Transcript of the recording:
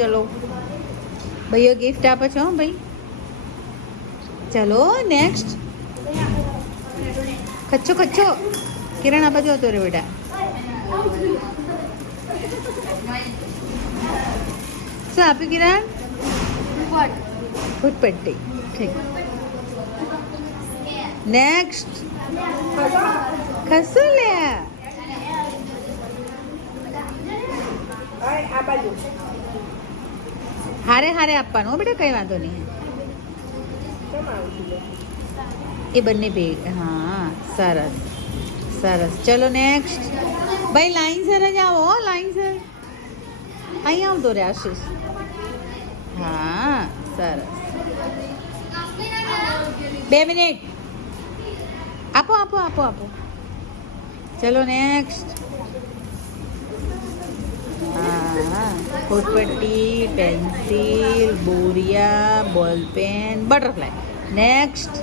ચલો ભાઈઓ ગિફ્ટ આપો છો ભાઈ. ચલો નેક્સ્ટ. કચ્છો કચ્છો કિરણ આ બાજુ હતો રે બેટા. શું આપ્યું કિરણ? ફૂટપટ્ટી. ઠીક. નેક્સ્ટ. કશું લે. હારે હારે આપવાનું હો બેટા, કઈ વાંધો નહીં. એ બંને ભેગ. હા સરસ સરસ. ચલો નેક્સ્ટ. ભાઈ લાઈન સર જ આવો, લાઈન સર. અહીં આવતો રે આશીષ. હા સરસ. 2 મિનિટ. આપો આપો આપો આપો. ચલો નેક્સ્ટ. હા ફૂટપટ્ટી, પેન્સિલ, બોરિયા, બોલ પેન, બટરફ્લાય. નેક્સ્ટ.